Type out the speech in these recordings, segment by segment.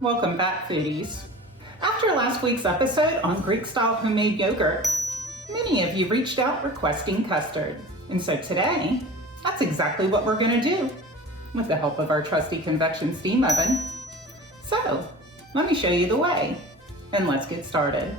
Welcome back, foodies. After last week's episode on Greek-style homemade yogurt, many of you reached out requesting custard. And so today, that's exactly what we're going to do, with the help of our trusty convection steam oven. So, let me show you the way, and let's get started.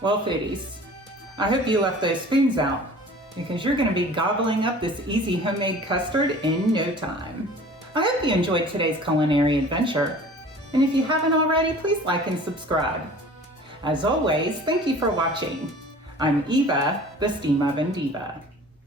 Well, foodies, I hope you left those spoons out, because you're going to be gobbling up this easy homemade custard in no time. I hope you enjoyed today's culinary adventure, and if you haven't already, please like and subscribe. As always, thank you for watching. I'm Eva, the Steam Oven Diva.